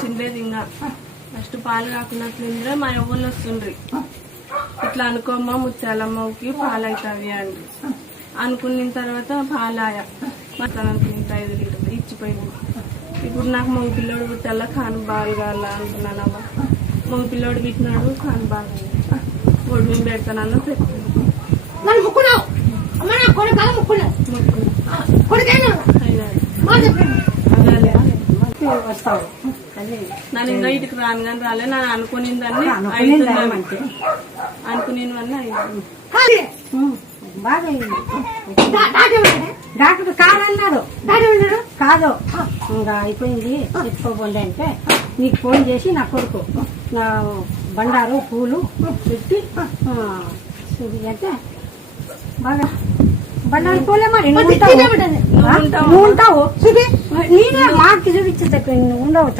చిన్నది ఇంకా ఫస్ట్ పాలు కాకున్నట్లుండ్రే మా ఎవరు వస్తుండ్రి ఇట్లా అనుకోమ్మా ముత్యాలమ్మకి పాలు అవుతావి అండి అనుకున్న తర్వాత పాలాయ మొత్తం 5 లీటర్లు ఇచ్చిపోయింది. ఇప్పుడు నాకు మగ పిల్లోడు పుట్టల్లా ఖాన్ బాగా కాల అనుకున్నానమ్మా. మగ పిల్లోడు పెట్టినాడు ఖాన్ బాగా ఒడి మేము పెడతానన్నా నన్ను ఇంకా ఇటుకు రాను కానీ రాలే నన్ను అనుకునిందాన్ని అనుకునేవన్నీ బాగా డాక్టర్ కాదన్నాడు. కాదు ఇంకా అయిపోయింది తెచ్చుకోబోండి అంటే నీకు ఫోన్ చేసి నా కొడుకు నా బండారు పూలు పెట్టి అంటే బాగా బండారు పూలే మరి నువ్వు ఉంటావు. నేనే మాకు చూపించే నువ్వు ఉండవు.